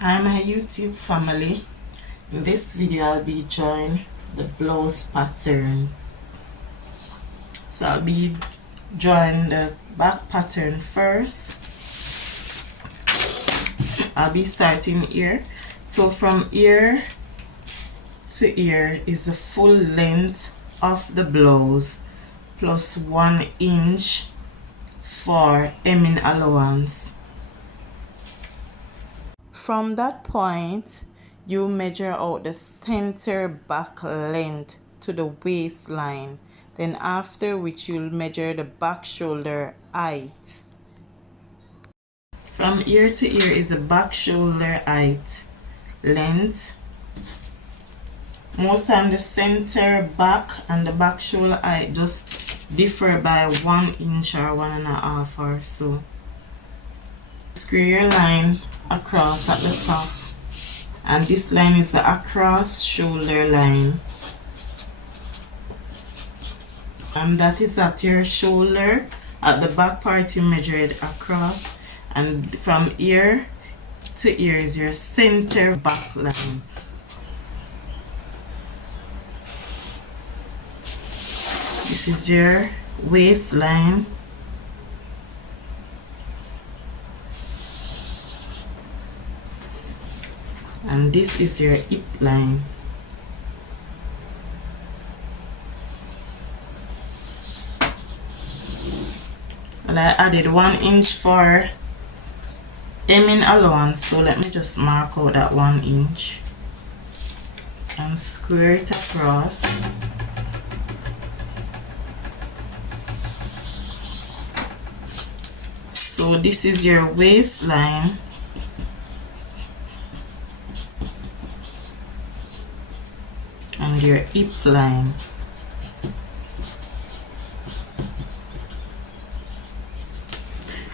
Hi my YouTube family. In this video I'll be drawing the blouse pattern. So I'll be drawing the back pattern first. I'll be starting here. So from ear to ear is the full length of the blouse plus 1 inch for hemming allowance. From that point, you measure out the center back length to the waistline. Then after which you'll measure the back shoulder height. From ear to ear is the back shoulder height length. Most time the center back and the back shoulder height just differ by 1 inch or 1.5 or so. Square your line across at the top, and this line is the across shoulder line, and that is at your shoulder. At the back part you measure it across, and from ear to ear is your center back line. This is your waistline. And this is your hip line. And I added 1 inch for hemming allowance, so let me just mark out that 1 inch and square it across. So this is your waistline. And your hip line.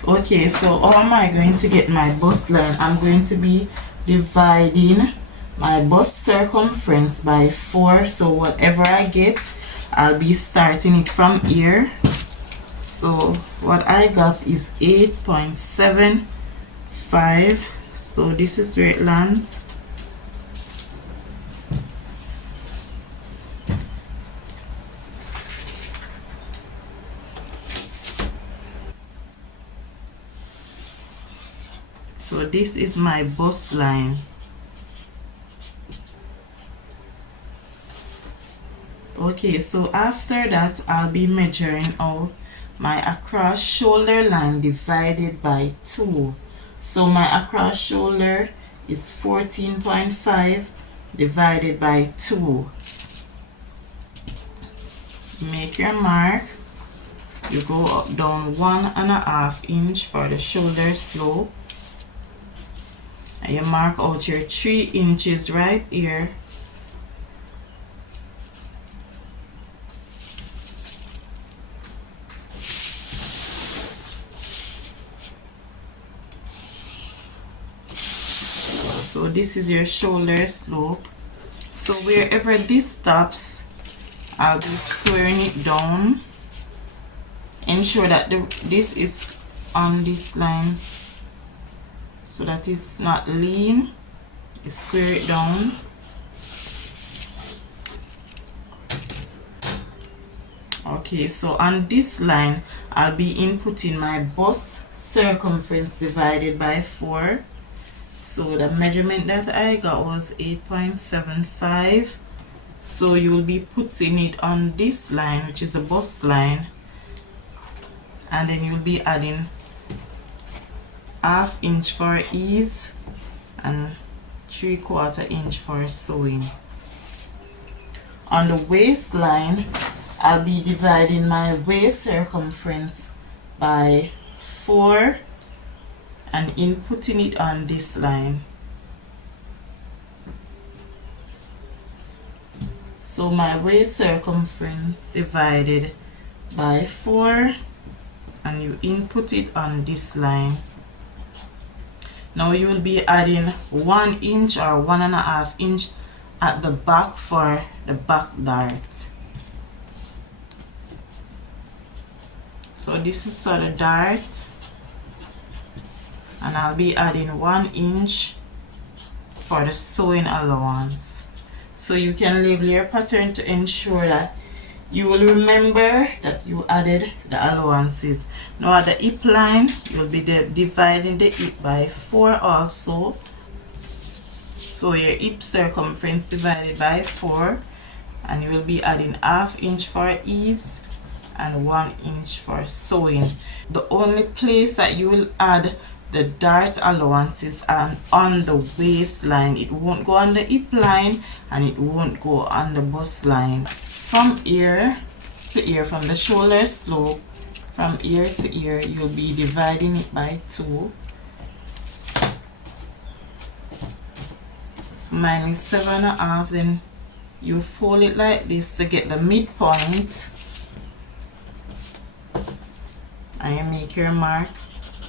Okay, so how am I going to get my bust line? I'm going to be dividing my bust circumference by 4. So whatever I get, I'll be starting it from here. So what I got is 8.75. So this is where it lands. So this is my bust line. Okay, so after that I'll be measuring out my across shoulder line divided by 2. So my across shoulder is 14.5 divided by 2. Make your mark. You go up down 1.5 inch for the shoulder slope. And you mark out your 3 inches right here. So this is your shoulder slope. So wherever this stops, I'll be squaring it down. Ensure that this is on this line, so that it's not lean. You square it down. Okay, so on this line I'll be inputting my bust circumference divided by 4. So the measurement that I got was 8.75. So you will be putting it on this line, which is the bust line, and then you'll be adding 1/2 inch for ease and 3/4 inch for sewing. On the waistline, I'll be dividing my waist circumference by 4 and inputting it on this line. So my waist circumference divided by 4, and you input it on this line. Now you will be adding 1 inch or 1.5 inch at the back for the back dart. So this is for the dart, and I'll be adding 1 inch for the sewing allowance. So you can label your pattern to ensure that you will remember that you added the allowances. Now at the hip line, you'll be dividing the hip by 4 also. So your hip circumference divided by 4, and you will be adding ½ inch for ease and 1 inch for sewing. The only place that you will add the dart allowances are on the waistline. It won't go on the hip line and it won't go on the bust line. From ear to ear, from the shoulder slope, from ear to ear, you'll be dividing it by 2. So mine is 7.5. Then you fold it like this to get the midpoint, and you make your mark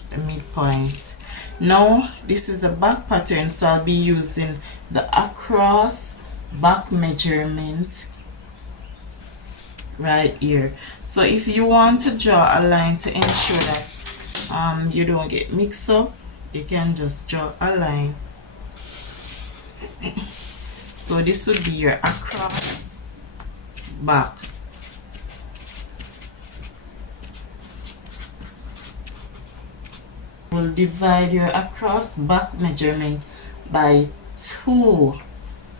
the midpoint. Now this is the back pattern, so I'll be using the across back measurement right here. So if you want to draw a line to ensure that you don't get mixed up, you can just draw a line. So this would be your across back. We'll divide your across back measurement by 2.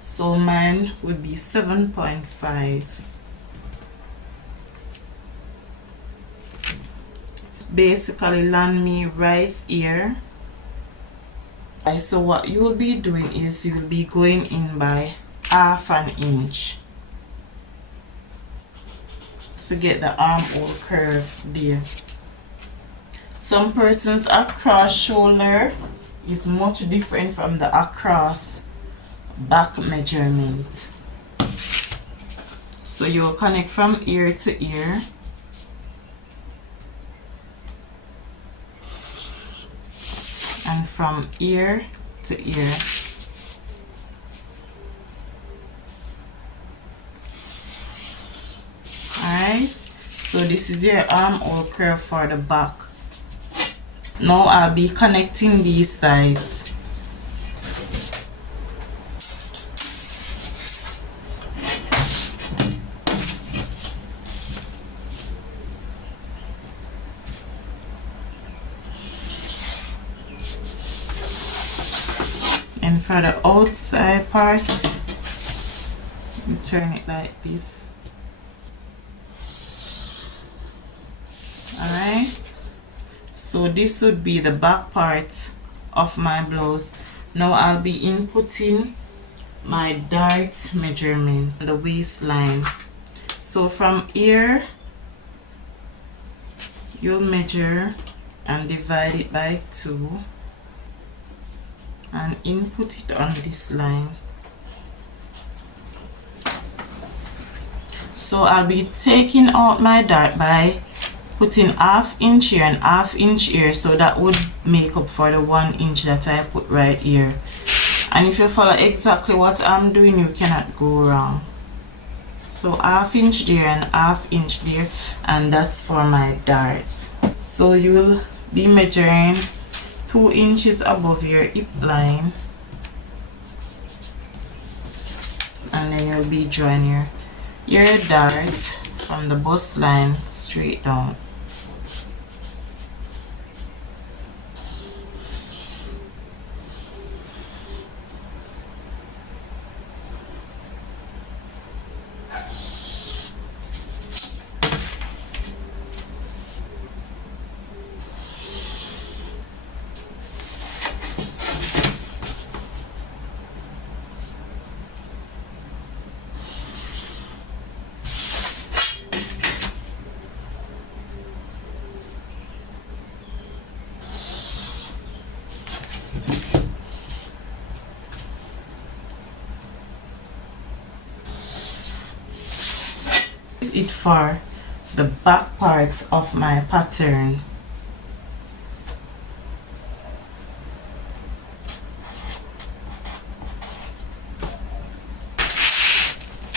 So mine would be 7.5. Basically land me right here. So what you will be doing is you will be going in by ½ inch to get the armhole curve there. Some persons across shoulder is much different from the across back measurement. So you will connect from ear to ear. And from ear to ear. Alright, so this is your armhole curve for the back. Now I'll be connecting these sides. And for the outside part, you turn it like this. Alright, so this would be the back part of my blouse. Now I'll be inputting my dart measurement, the waistline. So from here, you'll measure and divide it by 2. And input it on this line. So I'll be taking out my dart by putting ½ inch here and ½ inch here, so that would make up for the 1 inch that I put right here. And if you follow exactly what I'm doing, you cannot go wrong. So ½ inch there and ½ inch there, and that's for my dart. So you will be measuring 2 inches above your hip line, and then you'll be drawing your dart from the bust line straight down. It for the back part of my pattern.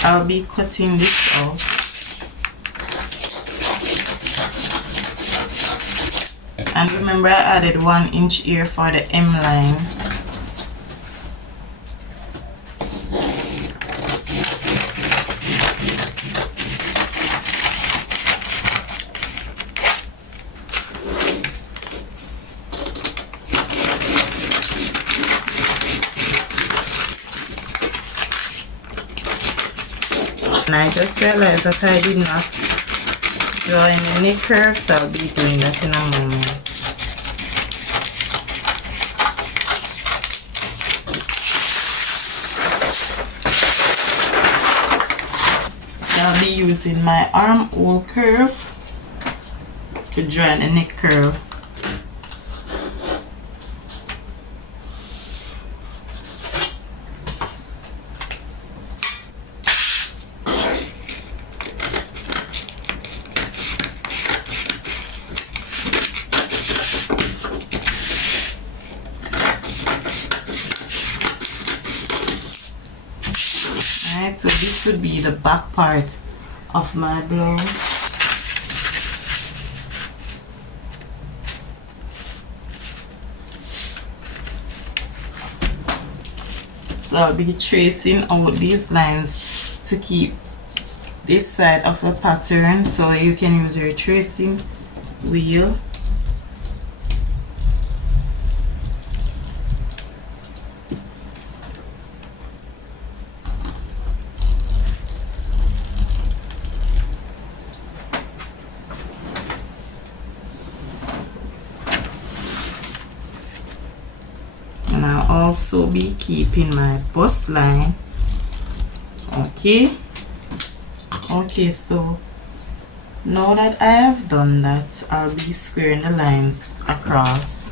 I'll be cutting this out. And remember, I added 1 inch here for the M line. And I just realized that I did not draw any neck curves, so I'll be doing that in a moment. So I'll be using my armhole curve to draw the neck curve. Alright, so this would be the back part of my blouse. So I'll be tracing out these lines to keep this side of the pattern, so you can use your tracing wheel. And I'll also be keeping my bust line. Okay, so now that I have done that, I'll be squaring the lines across.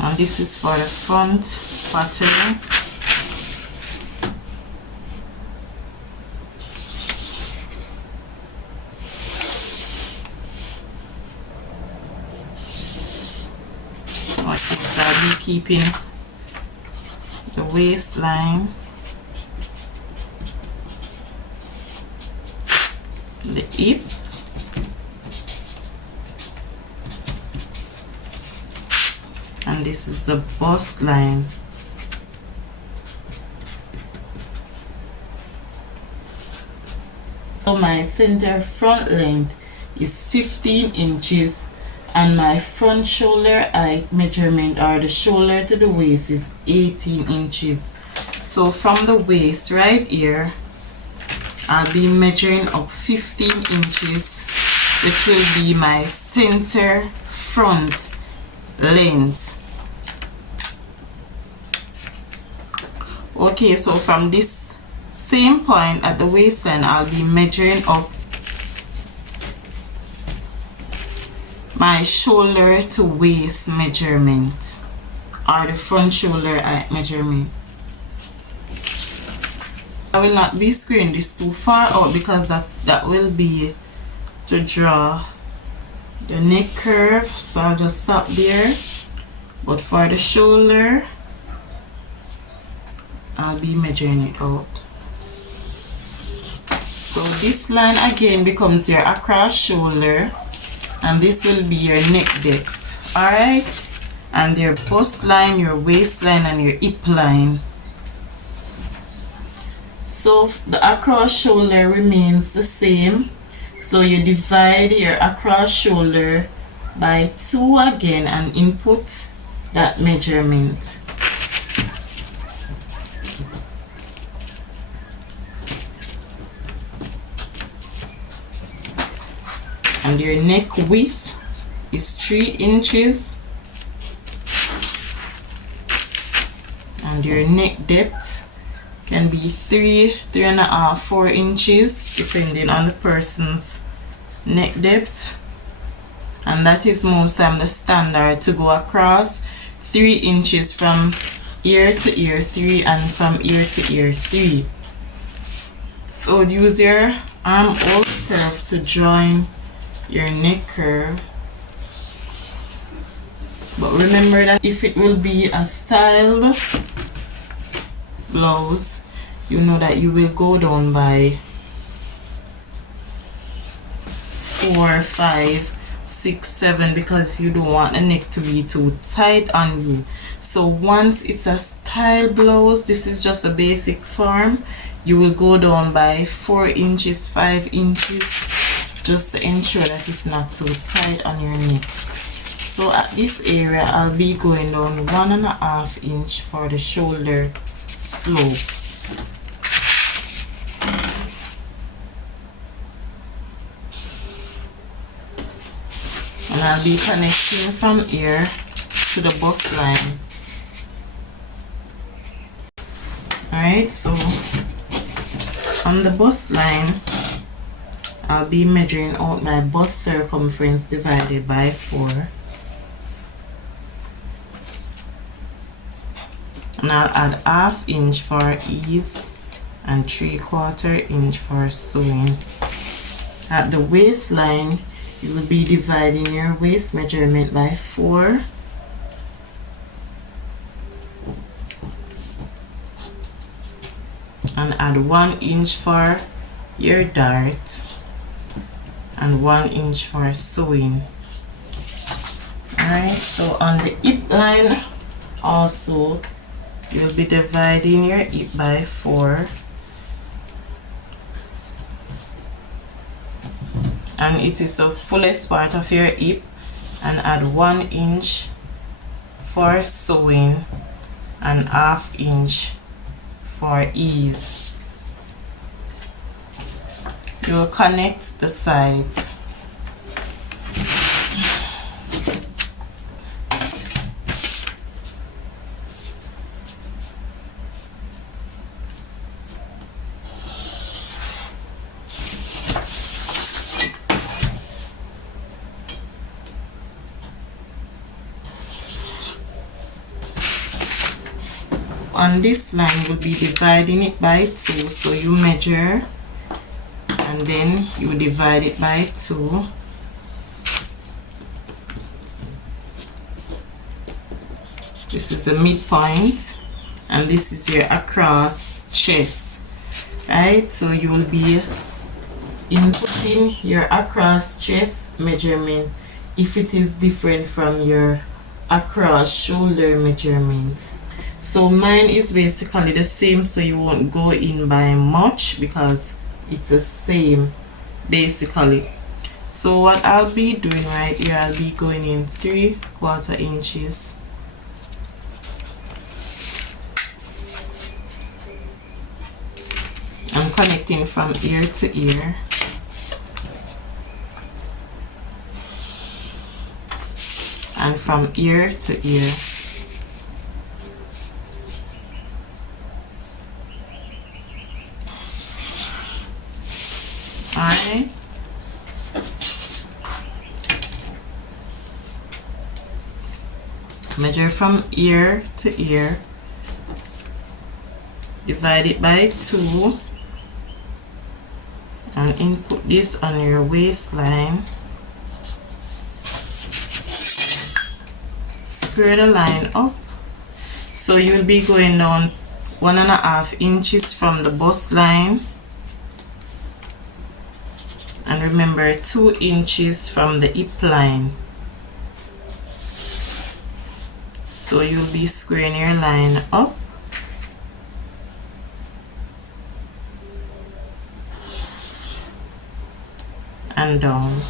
And this is for the front pattern. So I'll be keeping the waistline, the hip, and this is the bust line. So my center front length is 15 inches and my front shoulder height measurement, or the shoulder to the waist, is 18 inches. So from the waist right here, I'll be measuring up 15 inches, which will be my center front length. Okay, so from this same point at the waistline, I'll be measuring up my shoulder to waist measurement, or the front shoulder height measurement. I will not be squaring this too far out because that will be to draw the neck curve, so I'll just stop there. But for the shoulder, I'll be measuring it out. So this line again becomes your across shoulder, and this will be your neck depth. Alright, and your bust line, your waistline, and your hip line. So the across shoulder remains the same, so you divide your across shoulder by 2 again and input that measurement. And your neck width is 3 inches, and your neck depth can be 3.5, 4 inches depending on the person's neck depth, and that is most time the standard to go across. 3 inches from ear to ear 3, and from ear to ear 3. So use your armhole curve to join your neck curve, but remember that if it will be a styled blouse, you know that you will go down by 4, 5, 6, 7, because you don't want the neck to be too tight on you. So once it's a style blouse, this is just a basic form, you will go down by 4 inches, 5 inches, just to ensure that it's not too tight on your neck. So at this area I'll be going down 1.5 inch for the shoulder slope. And I'll be connecting from here to the bust line. Alright, so on the bust line I'll be measuring out my bust circumference divided by 4. And I'll add 1/2 inch for ease and 3/4 inch for sewing. At the waistline, you will be dividing your waist measurement by 4. And add 1 inch for your dart and 1 inch for sewing. Alright, so on the hip line also you'll be dividing your hip by 4, and it is the fullest part of your hip, and add 1 inch for sewing and 1/2 inch for ease. You'll connect the sides. On this line we'll be dividing it by 2, so you measure and then you divide it by 2. This is the midpoint and this is your across chest, right? So you will be inputting your across chest measurement if it is different from your across shoulder measurement. So mine is basically the same, so you won't go in by much because it's the same basically. So what I'll be doing right here, I'll be going in 3/4 inches. I'm connecting from ear to ear. And from ear to ear. Alright. Measure from ear to ear. Divide it by 2. And input this on your waistline. Square the line up. So you'll be going down 1.5 inches from the bust line. And remember 2 inches from the hip line. So you'll be squaring your line up. And down.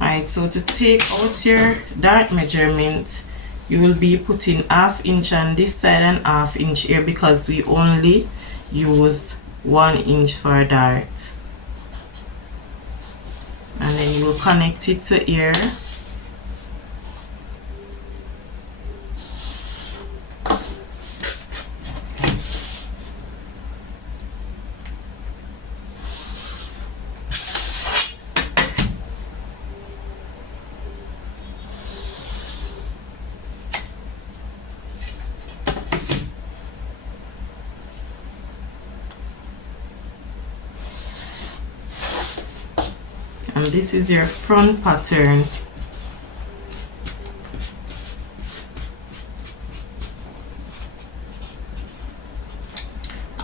Alright, so to take out your dart measurement, you will be putting 1/2 inch on this side and 1/2 inch here because we only use 1 inch for dart. And then you will connect it to here. And this is your front pattern.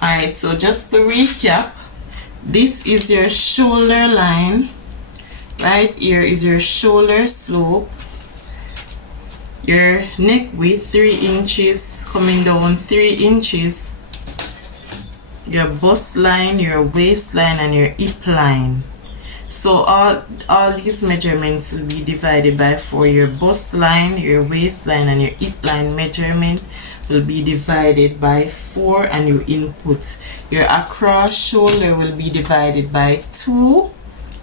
Alright, so just to recap, this is your shoulder line. Right here is your shoulder slope. Your neck width 3 inches, coming down 3 inches. Your bust line, your waistline, and your hip line. So all these measurements will be divided by 4. Your bust line, your waistline, and your hip line measurement will be divided by 4, and your input. Your across shoulder will be divided by 2,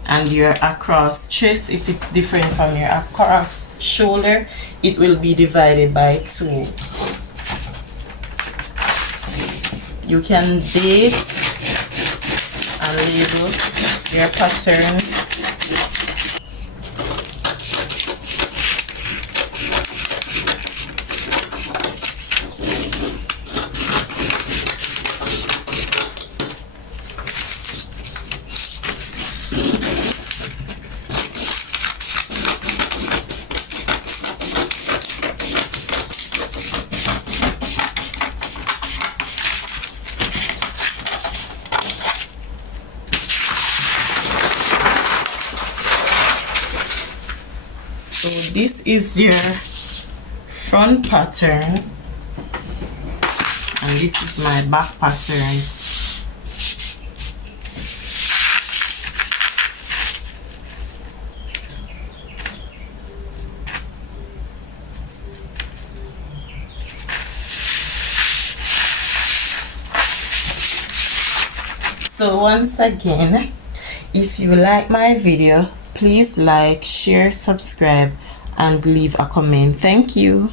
and your across chest, if it's different from your across shoulder, it will be divided by 2. You can date and label your pattern. So this is your front pattern, and this is my back pattern. So once again, if you like my video, please like, share, subscribe, and leave a comment. Thank you.